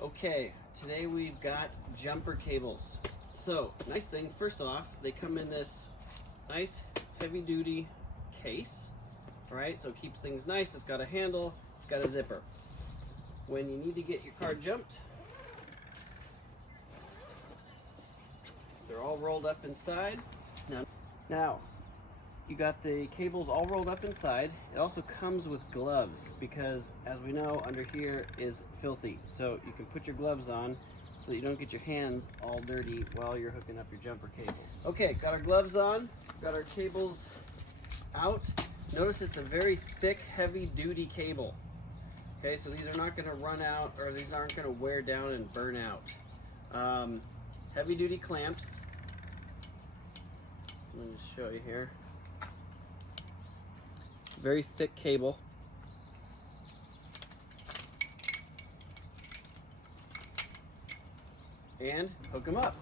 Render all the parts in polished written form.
Okay, today we've got jumper cables. So, nice thing, first off, they come in this nice heavy duty case, right? So it keeps things nice, it's got a handle, it's got a zipper. When you need to get your car jumped, they're all rolled up inside. Now, you got the cables all rolled up inside. It also comes with gloves because, as we know, under here is filthy. So you can put your gloves on so that you don't get your hands all dirty while you're hooking up your jumper cables. Okay, got our gloves on, got our cables out. Notice it's a very thick, heavy-duty cable. Okay, so these are not going to run out, or these aren't going to wear down and burn out. Heavy-duty clamps. Let me just show you here. Very thick cable. And hook them up.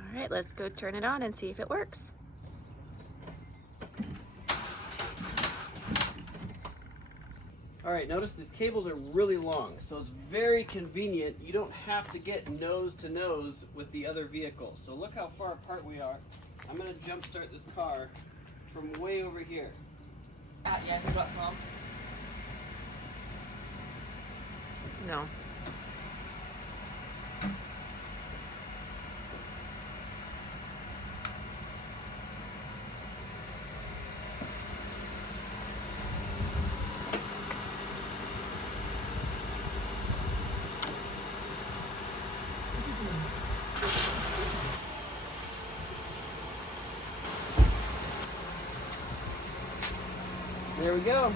All right, let's go turn it on and see if it works. All right, notice these cables are really long, so it's very convenient. You don't have to get nose to nose with the other vehicle. So look how far apart we are. I'm gonna jump start this car from way over here. At yahoo.com. No. There we go.